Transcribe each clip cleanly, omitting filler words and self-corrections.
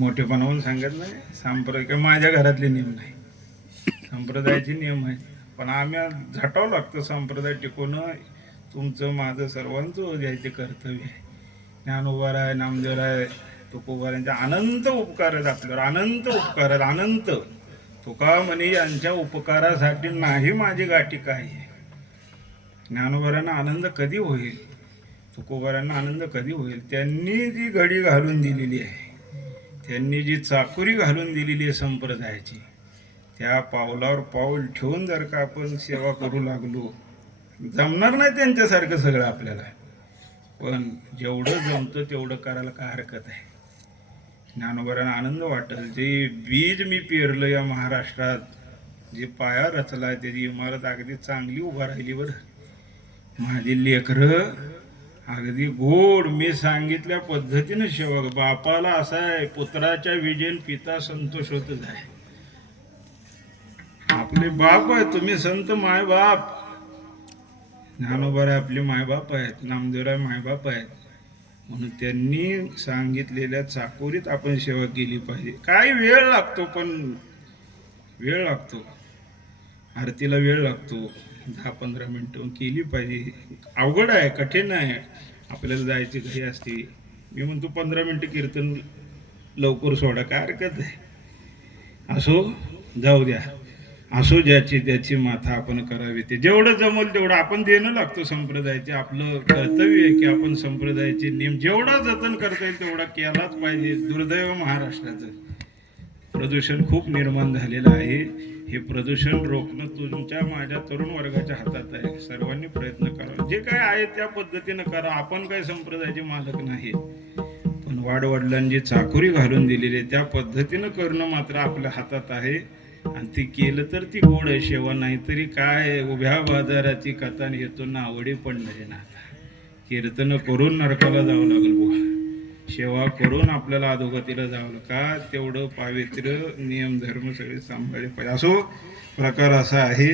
मोठेपणाहून सांगत नाही. सांप्रदायिक माझ्या घरातले नियम नाही, संप्रदायाचे नियम आहेत, पण आम्ही झटावं लागतं संप्रदाय टिकवणं. तुमचं माझं सर्वांचं द्यायचे कर्तव्य आहे. ज्ञानोबा आहे, नामदेव आहे, तुकोबारांचे अनंत उपकार आहेत आपल्यावर, अनंत उपकार आहेत, अनंत. तुका म्हणे यांच्या उपकारासाठी नाही माझी गाठी काय आहे. ज्ञानोबारांना आनंद कधी होईल, तुकोबारांना आनंद कधी होईल? त्यांनी जी घडी घालून दिलेली आहे, त्यांनी जी चाकुरी घालून दिलेली आहे संप्रदायाची, त्या पावलावर पाऊल ठेवून जर का आपण सेवा करू लागलो, जमणार नाही त्यांच्यासारखं सगळं आपल्याला, पण जेवढं जमतं तेवढं करायला काय हरकत आहे. ज्ञानोबारांना आनंद वाटेल. जे बीज मी पेरलं या महाराष्ट्रात, जे पाया रचला, त्याची इमारत अगदी चांगली उभा राहिली. बरं, माझी लेकरं अगदी गोड मी सांगितल्या पद्धतीनं सेवा. बापाला असा आहे, पुत्राच्या विजयन पिता संतोष होतच आहे. आपले बाप आहे, तुम्ही संत मायबाप. ज्ञानोबा आपले मायबाप आहेत, नामदेवराय मायबाप आहेत, म्हणून त्यांनी सांगितलेल्या चाकोरीत आपण सेवा केली पाहिजे. काय वेळ लागतो, पण वेळ लागतो, आरतीला वेळ लागतो, 10-15 मिनटं केली पाहिजे. अवघड आहे, कठीण आहे, आपल्याला जायची घाई असते. मी म्हणतो 15 मिनटं कीर्तन लवकर सोडा, काय हरकत आहे. असो, जाऊ द्या, असो, ज्याची त्याची माथा आपण करावी. ते जेवढं जमल तेवढं आपण देणं लागतो संप्रदायाचे. आपलं कर्तव्य आहे की आपण संप्रदायाचे नियम जेवढा जतन करता येईल तेवढा केलाच पाहिजे. दुर्दैव महाराष्ट्राचं प्रदूषण खूप निर्माण झालेलं आहे. हे प्रदूषण रोखणं तुमच्या माझ्या तरुण वर्गाच्या हातात आहे. सर्वांनी प्रयत्न करावा, जे काय आहे त्या पद्धतीनं करा. आपण काय संप्रदायाचे मालक नाही, पण वाडवडिलांनी चाकुरी घालून दिलेली त्या पद्धतीनं करणं मात्र आपल्या हातात आहे. आणि ती केलं तर ती गोड आहे सेवा, नाहीतरी काय उभ्या बाजाराची कथा येतो ना आवडी पडणारे ना. कीर्तन करून नरकाला जावं लागेल बुवा, सेवा करून आपल्याला अधोगतीला जावं का. तेवढं पावित्र्य नियम धर्म सगळे सांभाळले पाहिजे. असो, प्रकार असा आहे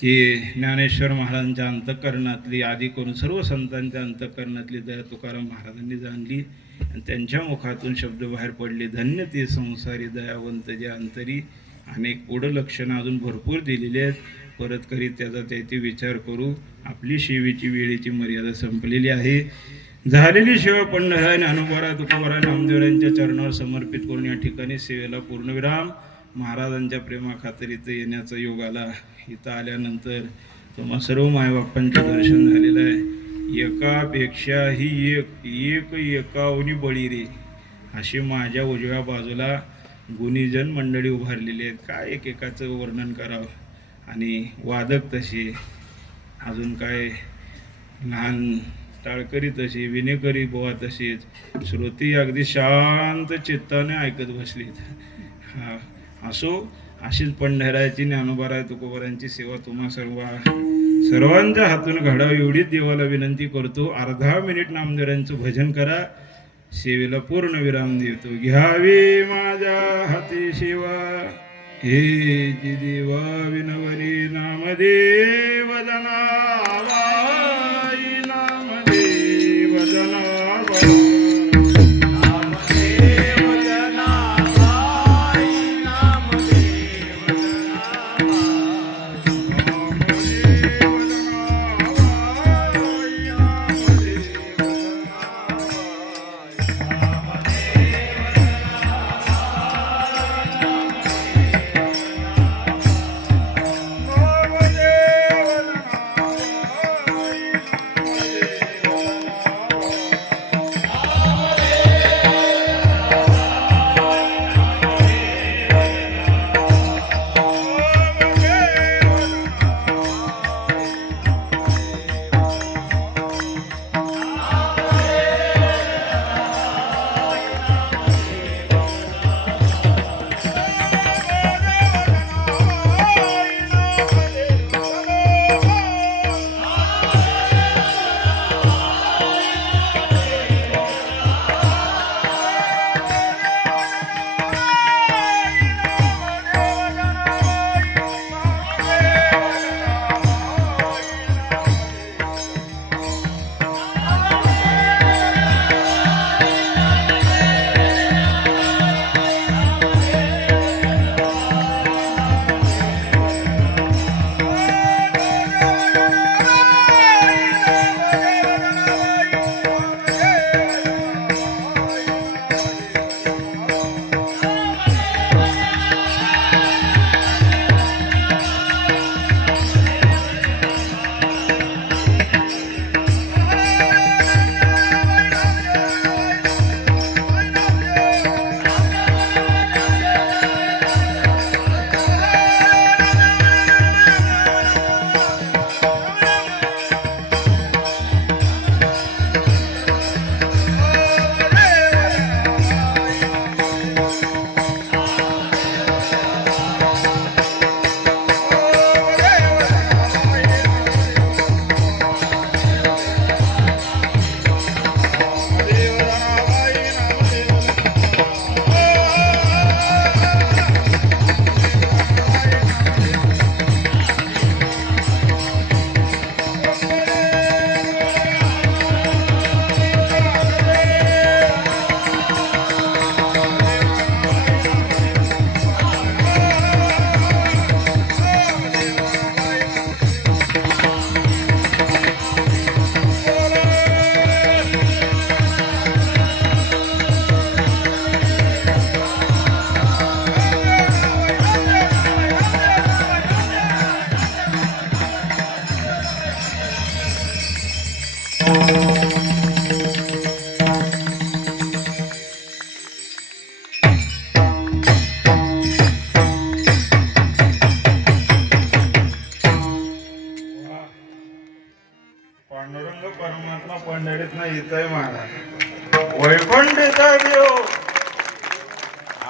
की ज्ञानेश्वर महाराजांच्या अंतःकरणातली, आधी करून सर्व संतांच्या अंतःकरणातली दया तुकाराम महाराजांनी जाणली आणि त्यांच्या मुखातून शब्द बाहेर पडले. धन्य ते संसारी दयावंत जे अंतरी. अनेक पुढं लक्षणं अजून भरपूर दिलेली आहेत. परत करीत त्याचा ते विचार करू. आपली सेवेची वेळेची मर्यादा संपलेली आहे. झालेली सेवा पंढरा ज्ञानोबा तुकोबा नामदेवरायांच्या चरणावर समर्पित करून या ठिकाणी सेवेला पूर्णविराम. महाराजांच्या प्रेमाखातर इथं येण्याचा योग आला. इथं आल्यानंतर तुम्हा सर्व मायबापांचं दर्शन झालेलं आहे. एकापेक्षाही एक एकावनी बळी रे, अशी माझ्या उजव्या बाजूला गुणीजन मंडळी उभारलेली आहेत. काय एकेकाचं वर्णन करावं. आणि वादक तसे, अजून काय लहान टाळकरी तशी, विनेकरी बुवा तशीच, श्रोती अगदी शांत चित्ताने ऐकत बसलीत. हा, असो, अशीच पंढराची ज्ञानोबा तुकोबारांची सेवा तुम्हा सर्वांच्या हातून घडावी एवढीच देवाला विनंती करतो. अर्धा मिनिट नामदेवांचं भजन करा, सेवेला पूर्ण विराम देतो. घ्यावी माझ्या हाती सेवा, हे जी देवा विनवरी नामदेव जनावा, नामदेव जनावा, नामदेव जनावा, नामदेव जनावा.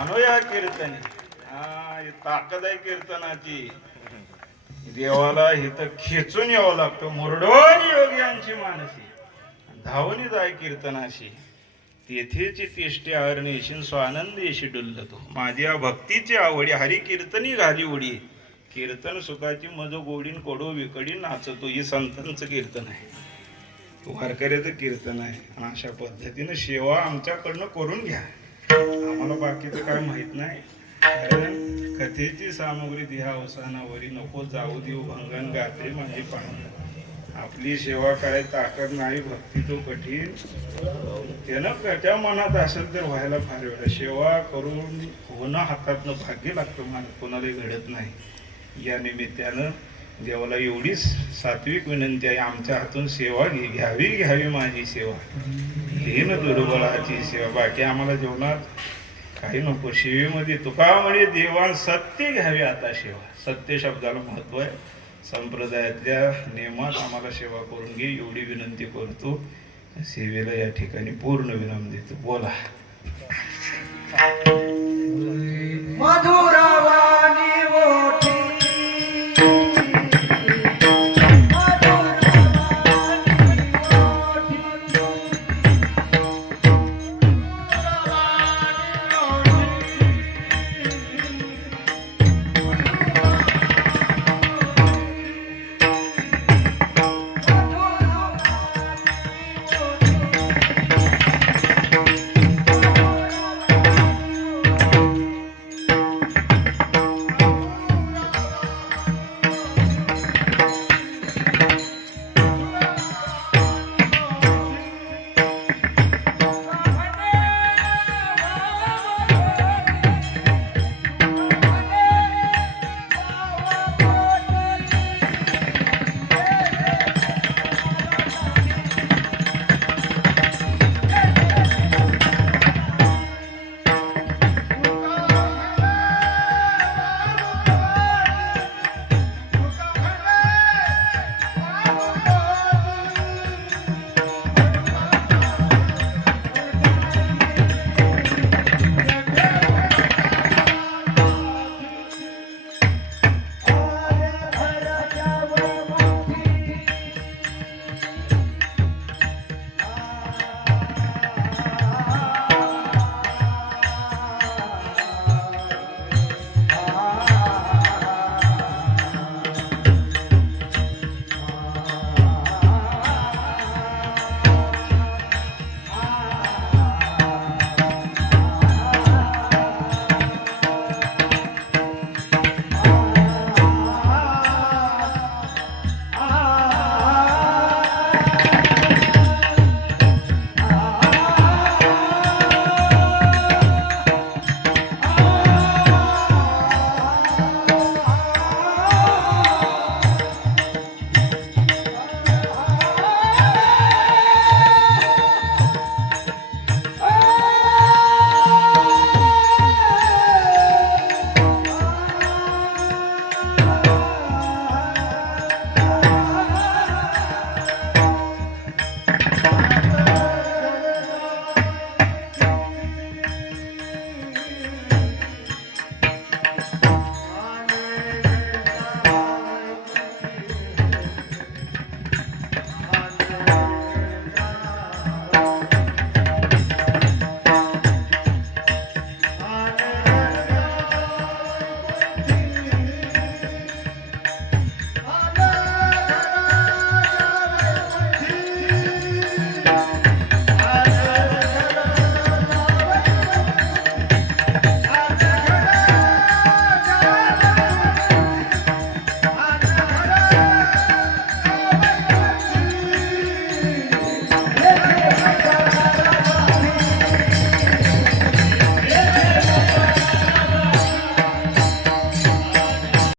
आणूया कीर्तनी. ही ताकद आहे कीर्तनाची. देवाला इथं खेचून यावं लागतं. मुरडोन योग्यांची मानसी धावणी जाय कीर्तनाशी. तेथेची तिष्ठे अरणेशी स्वानंद येशी डुलतो. माझ्या भक्तीची आवडी हरी कीर्तनी घाली उडी. कीर्तन सुखाची मज गोडीन कोडो विकडी नाचतो. ही संतांचं कीर्तन आहे, वारकऱ्याचं कीर्तन आहे. आणि अशा पद्धतीनं सेवा आमच्याकडनं करून घ्या. आम्हाला बाकीचं काय माहित नाही. कारण कथेची सामग्री दिहा अवसानावरी नको जाऊ देऊ भंगन गाते माझी पाणी. आपली सेवा करायची ताकद नाही, भक्ती तो कठीण. त्यानं त्याच्या मनात असेल तर व्हायला फार वेळ. सेवा करून होणं हातातनं भाग्य लागतं, मला कोणालाही घडत नाही. या निमित्तानं देवाला एवढीच सात्विक विनंती आहे, आमच्या हातून सेवा घ्यावी माझी सेवा. दीन दुर्बलाची सेवा. बाकी आम्हाला जेवणात काही नको. सेवेमध्ये तुका म्हणे देवान सत्य घ्यावी आता सेवा. सत्य शब्दाला महत्व आहे. संप्रदायातल्या नियमात आम्हाला सेवा करून घे एवढी विनंती करतो. सेवेला या ठिकाणी पूर्ण विराम देतो. बोला.